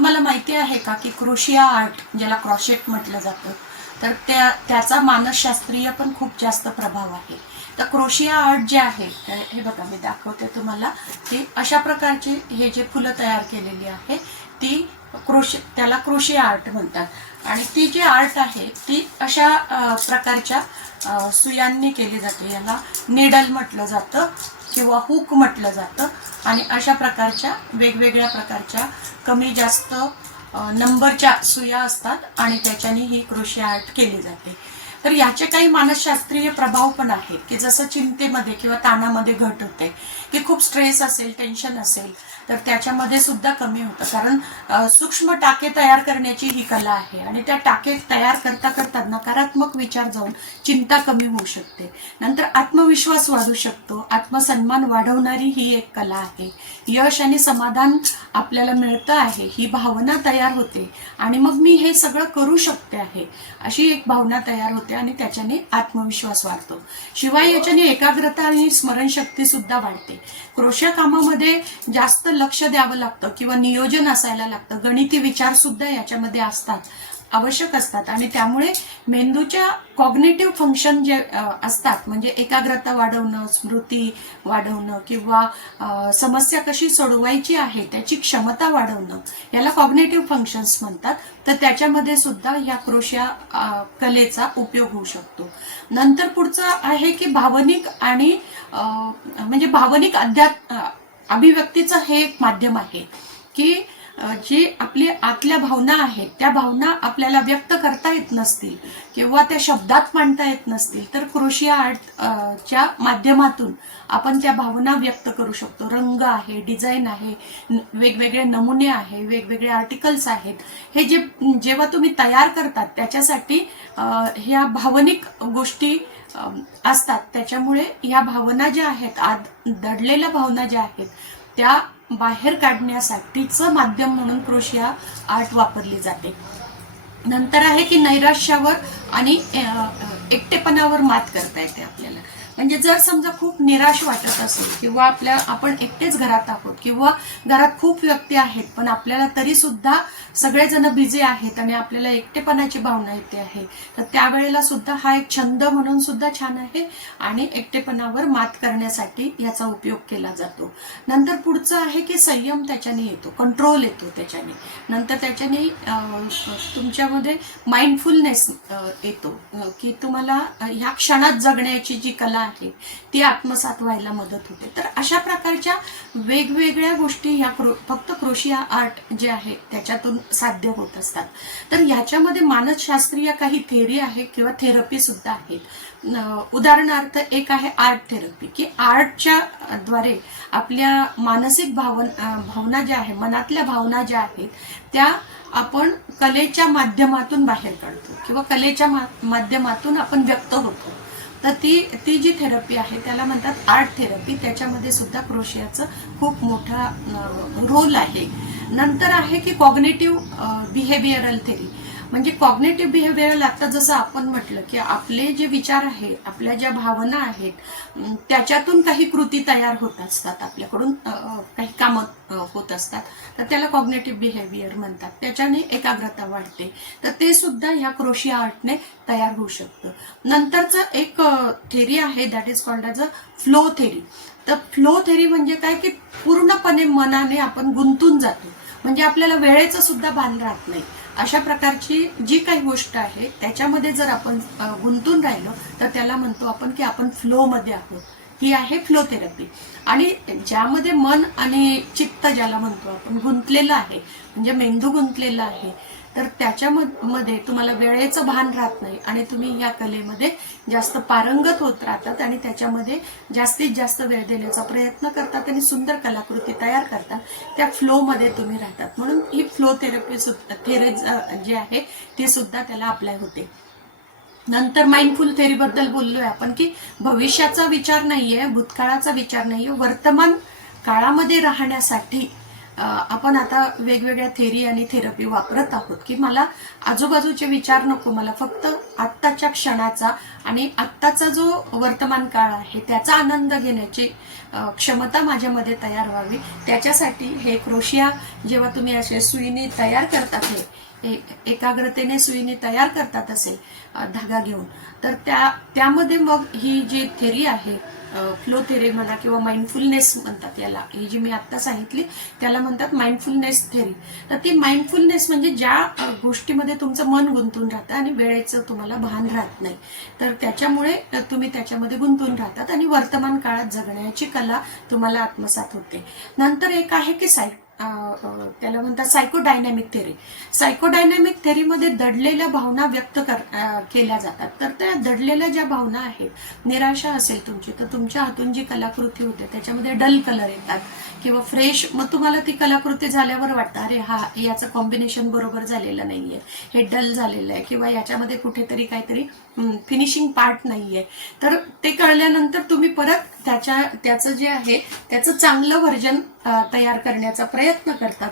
तुम्हाला माहिती आहे का की क्रोशिया आर्ट ज्याला क्रॉशेट म्हटलं जातं तर त्या त्याचा मानसशास्त्रीय पण खूप जास्त प्रभाव आहे. तर क्रोशिया आर्ट जे आहे हे बघा मी दाखवते तुम्हाला. की अशा प्रकारची हे जे फुलं तयार केलेली आहे ती क्रोशे त्याला क्रोशिया आर्ट म्हणतात. आणि ती जी आर्ट आहे ती अशा प्रकारच्या सुयांनी केली जाते. याला निडल म्हटलं जातं. किंवा हुक म्हटलं जातं. आणि अशा प्रकारच्या वेगवेगळ्या प्रकारच्या कमी जास्त नंबरच्या सुया असतात आणि त्याच्याने ही कृषी आर्ट केली जाते. तर याचे काही मानसशास्त्रीय प्रभाव पण आहेत की जसं चिंतेमध्ये किंवा ताणामध्ये घट होते की खूप स्ट्रेस असेल टेन्शन असेल तर त्याच्यामध्ये सुद्धा कमी होतं. कारण सूक्ष्म टाके तयार करण्याची ही कला आहे आणि त्या टाके तयार करता करता नकारात्मक विचार जाऊन चिंता कमी होऊ शकते. नंतर आत्मविश्वास वाढू शकतो. आत्मसन्मान वाढवणारी ही एक कला आहे. यश आणि समाधान आपल्याला मिळतं आहे ही भावना तयार होते आणि मग मी हे सगळं करू शकते आहे अशी एक भावना तयार होते आणि त्याच्याने आत्मविश्वास वाढतो. शिवाय याच्याने एकाग्रता आणि स्मरणशक्ती सुद्धा वाढते. क्रोशा कामामध्ये जास्त लक्ष द्यावं लागतं किंवा नियोजन असायला लागतं. गणिती विचार सुद्धा याच्यामध्ये असतात आवश्यक असतात. आणि त्यामुळे मेंदूच्या कॉग्नेटिव्ह फंक्शन जे असतात म्हणजे एकाग्रता वाढवणं स्मृती वाढवणं किंवा समस्या कशी सोडवायची आहे त्याची क्षमता वाढवणं याला कॉग्नेटिव्ह फंक्शन्स म्हणतात. तर त्याच्यामध्ये सुद्धा ह्या क्रोशिया कलेचा उपयोग होऊ शकतो. नंतर पुढचं आहे की भावनिक आणि म्हणजे भावनिक अध्यात् अभिव्यक्तीचं हे एक माध्यम आहे की जे जी आपली आतल्या भावना आहेत त्या भावना आपल्याला व्यक्त करता येत नसतील किंवा त्या शब्दात मांडता येत नसतील तर कृषी आर्ट च्या माध्यमातून आपण त्या भावना व्यक्त करू शकतो. रंग आहे डिझाईन आहे वेगवेगळे नमुने आहे वेगवेगळे आर्टिकल्स आहेत. हे जे जेव्हा तुम्ही तयार करतात त्याच्यासाठी ह्या भावनिक गोष्टी असतात. त्याच्यामुळे या भावना ज्या आहेत आत दडलेल्या भावना ज्या आहेत त्या बाहेर काढण्यासाठीचं माध्यम म्हणून क्रोशिया आर्ट वापरली जाते. नंतर आहे की नैराश्यावर आणि एकटेपणावर मात करता येते आपल्याला. म्हणजे जर समजा खूप निराश वाटत असेल किंवा आपल्या आपण एकटेच घरात आहोत किंवा घरात खूप व्यक्ती आहेत पण आपल्याला तरी सुद्धा सगळेजण बिझी आहेत आणि आपल्याला एकटेपणाची भावना येते आहे तर त्यावेळेला सुद्धा हा एक छंद म्हणून सुद्धा छान आहे आणि एकटेपणावर मात करण्यासाठी याचा उपयोग केला जातो. नंतर पुढचं आहे की संयम त्याच्याने येतो कंट्रोल येतो त्याच्याने. नंतर त्याच्याने तुमच्यामध्ये माइंडफुलनेस येतो की तुम्हाला ह्या क्षणात जगण्याची जी कला आहे ती आत्मसात व्हायला मदत होते. तर अशा प्रकारच्या वेगवेगळ्या गोष्टी या फक्त क्रोशिया आर्ट जे आहे त्याच्यातून साध्य होत असतात. तर ह्याच्यामध्ये मानसशास्त्रीय काही थेरी आहे किंवा थेरपी सुद्धा आहेत. उदाहरणार्थ एक आहे आर्ट थेरपी की आर्टच्या द्वारे आपल्या मानसिक भावन भावना ज्या आहे मनातल्या भावना ज्या आहेत त्या आपण कलेच्या माध्यमातून बाहेर काढतो. किंवा कलेच्या माध्यमातून आपण व्यक्त होतो. तर ती ती जी थेरपी आहे त्याला म्हणतात आर्ट थेरपी त्याच्यामध्ये सुद्धा क्रोशियाचं खूप मोठा रोल आहे. नंतर आहे की कॉग्नेटिव्ह बिहेवियरल थेरी म्हणजे कॉग्नेटिव्ह बिहेवियर आता जसं आपण म्हटलं की आपले जे विचार आहेत आपल्या ज्या भावना आहेत त्याच्यातून काही कृती तयार होत असतात आपल्याकडून काही कामं होत असतात. तर त्याला कॉग्नेटिव्ह बिहेवियर म्हणतात. त्याच्याने एकाग्रता वाढते. तर ते सुद्धा ह्या क्रोशिया आर्टने तयार होऊ शकतं. नंतरचं एक थेरी आहे that is called as a flow theory तर फ्लो थेरी म्हणजे काय? की पूर्णपणे मनाने आपण गुंतून जातो. म्हणजे आपल्याला वेळेचं सुद्धा भान राहत नाही. अशा प्रकारची जी काही गोष्ट आहे त्याच्यामध्ये जर आपण गुंतून राहिलो तर त्याला म्हणतो आपण की आपण फ्लोमध्ये आहोत. ही आहे फ्लो थेरपी. आणि ज्यामध्ये मन आणि चित्त ज्याला म्हणतो आपण गुंतलेलं आहे म्हणजे मेंदू गुंतलेला आहे तर त्याच्यामध्ये तुम्हाला वेळेचं भान राहत नाही आणि तुम्ही या कलेमध्ये जास्त पारंगत होत राहतात आणि त्याच्यामध्ये जास्तीत जास्त वेळ देण्याचा प्रयत्न करतात आणि सुंदर कलाकृती तयार करतात. त्या फ्लोमध्ये तुम्ही राहतात. म्हणून ही फ्लो थेरपी सुद्धा थेरे जे आहे ते सुद्धा त्याला अप्लाय होते. नंतर माइंडफुल थेरीबद्दल बोललोय आपण की भविष्याचा विचार नाहीये भूतकाळाचा विचार नाहीये. वर्तमान काळामध्ये राहण्यासाठी आपण आता वेगवेगळ्या थेरी आणि थेरपी वापरत आहोत की मला आजूबाजूचे विचार नको मला फक्त आत्ताच्या क्षणाचा आणि आत्ताचा जो वर्तमान काळ आहे त्याचा आनंद घेण्याची क्षमता माझ्यामध्ये तयार व्हावी. त्याच्यासाठी हे क्रोशिया जेव्हा तुम्ही असे सुईने तयार करतात हे एकाग्रतेने सुईने तयार करतात असे धागा घेऊन. तर त्या त्यामध्ये मग ही जी थेरी आहे फ्लो थेरी म्हणा किंवा माइंडफुलनेस म्हणतात याला. ही जी मी आत्ता सांगितली त्याला म्हणतात माइंडफुलनेस थेरी तर ती माइंडफुलनेस म्हणजे ज्या गोष्टीमध्ये तुमचं मन गुंतून राहतं आणि वेळेचं तुम्हाला भान राहत नाही. तर त्याच्यामुळे तुम्ही त्याच्यामध्ये गुंतून राहतात आणि वर्तमान काळात जगण्याची कला तुम्हाला आत्मसात होते. नंतर एक आहे की साय त्याला म्हणतात सायकोडायनॅमिक थेरी सायकोडायनॅमिक थेरीमध्ये दडलेल्या भावना व्यक्त कर केल्या जातात. तर त्या दडलेल्या ज्या भावना आहेत निराशा असेल तुमची तर तुमच्या हातून जी कलाकृती होते त्याच्यामध्ये डल कलर येतात. किंवा फ्रेश मग तुम्हाला ती कलाकृती झाल्यावर वाटतं अरे हा याचं कॉम्बिनेशन बरोबर झालेलं नाहीये. हे डल झालेलं आहे. किंवा याच्यामध्ये कुठेतरी काहीतरी फिनिशिंग पार्ट नाहीये. तर ते कळल्यानंतर तुम्ही परत त्याच्या त्याचं जे आहे त्याचं चांगलं व्हर्जन तयार करण्याचा प्रयत्न करतात.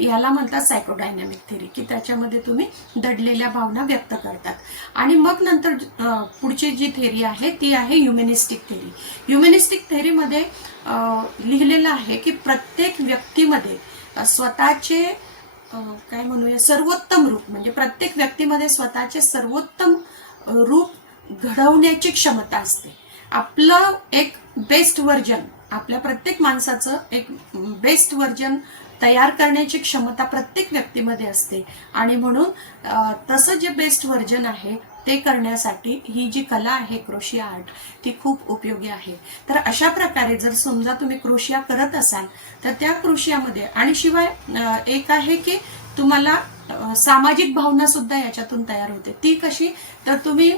याला म्हणतात सायकोडायनॅमिक थेरी की त्याच्यामध्ये तुम्ही दडलेल्या भावना व्यक्त करतात. आणि मग नंतर पुढची जी थेरी आहे ती आहे ह्युमेनिस्टिक थेरी ह्युमेनिस्टिक थेरीमध्ये लिहिलेलं आहे की प्रत्येक व्यक्तीमध्ये स्वतःचे काय म्हणूया सर्वोत्तम रूप म्हणजे प्रत्येक व्यक्तीमध्ये स्वतःचे सर्वोत्तम रूप घडवण्याची क्षमता असते. आपलं एक बेस्ट व्हर्जन आपल्या प्रत्येक माणसाचं एक बेस्ट व्हर्जन तयार करण्याची क्षमता प्रत्येक व्यक्तीमध्ये असते. आणि म्हणून तसं जे बेस्ट व्हर्जन आहे ते करण्यासाठी ही जी कला आहे क्रोशिया आर्ट ती खूप उपयोगी आहे. तर अशा प्रकारे जर समजा तुम्ही क्रोशिया करत असाल तर त्या क्रोशियामध्ये आणि शिवाय एक आहे की तुम्हाला सामाजिक भावना सुद्धा याच्यातून तयार होते. ती कशी? तर तुम्ही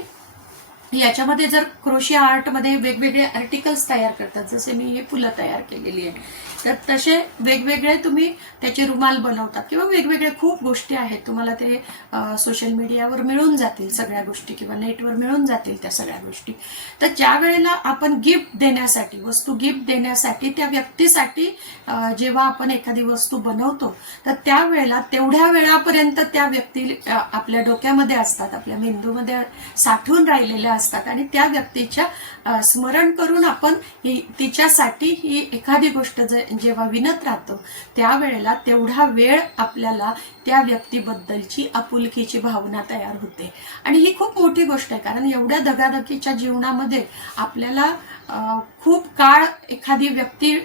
याच्यामध्ये जर क्रोशिया आर्टमध्ये वेगवेगळे आर्टिकल्स तयार करतात जसे मी हे फुलं तयार केलेली आहे तर तसे वेगवेगळे तुम्ही त्याचे रुमाल बनवतात किंवा वेगवेगळे खूप गोष्टी आहेत. तुम्हाला ते सोशल मीडियावर मिळून जातील सगळ्या गोष्टी किंवा नेटवर मिळून जातील त्या सगळ्या गोष्टी. तर ज्या वेळेला आपण गिफ्ट देण्यासाठी वस्तू गिफ्ट देण्यासाठी त्या व्यक्तीसाठी जेव्हा आपण एखादी वस्तू बनवतो तर त्यावेळेला तेवढ्या वेळापर्यंत त्या व्यक्ती आपल्या डोक्यामध्ये असतात आपल्या मेंदूमध्ये साठवून राहिलेल्या असतात आणि त्या व्यक्तीच्या स्मरण करून आपण तिच्यासाठी ही एखादी गोष्ट जेव्हा विनत राहतो त्यावेळेला तेवढा वेळ आपल्याला त्या व्यक्तीबद्दलची आपुलकीची भावना तयार होते. आणि ही खूप मोठी गोष्ट आहे कारण एवढ्या धगाधकीच्या जीवनामध्ये आपल्याला खूप काळ एखादी व्यक्ती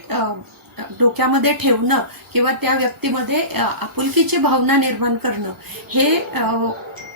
डोक्यामध्ये ठेवणं किंवा त्या व्यक्तीमध्ये आपुलकीची भावना निर्माण करणं हे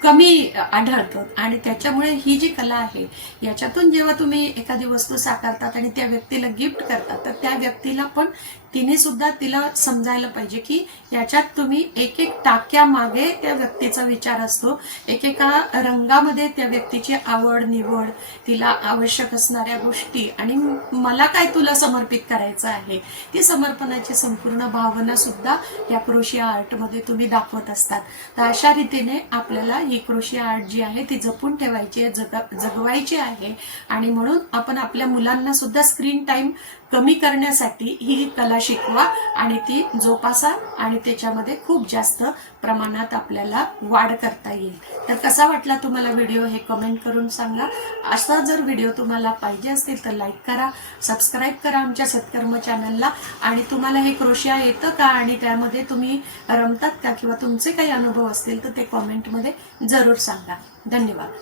कमी आढळतं आणि त्याच्यामुळे ही जी कला आहे याच्यातून जेव्हा तुम्ही एखादी वस्तू साकारतात आणि त्या व्यक्तीला गिफ्ट करतात तर त्या व्यक्तीला पण तिने सुद्धा तिला समजायला पाहिजे की याच्यात तुम्ही एक एक टाक्या मागे त्या व्यक्तीचा विचार असतो. एकेका रंगामध्ये त्या व्यक्तीची आवड निवड तिला आवश्यक असणाऱ्या गोष्टी आणि मला काय तुला समर्पित करायचं आहे ती समर्पणाची संपूर्ण भावना सुद्धा या क्रोशिया आर्टमध्ये तुम्ही दाखवत असतात. तर अशा रीतीने आपल्याला ही कृषी आर्ट जी आहे ती जपून ठेवायची आहे जग जगवायची आहे. आणि म्हणून आपण आपल्या मुलांना सुद्धा स्क्रीन टाइम कमी करण्यासाठी ही कला शिकवा आणि ती जोपासा आणि त्याच्यामध्ये खूप जास्त प्रमाणात आपल्याला वाढ करता येईल. तर कसा वाटला तुम्हाला व्हिडिओ हे कमेंट करून सांगा. असा जर व्हिडिओ तुम्हाला पाहिजे असतील तर लाईक करा सबस्क्राईब करा आमच्या सत्कर्म चॅनलला आणि तुम्हाला हे क्रोशिया येतं का? आणि त्यामध्ये तुम्ही रमतात का? किंवा तुमचे काही अनुभव असतील तर ते कॉमेंटमध्ये जरूर सांगा. धन्यवाद.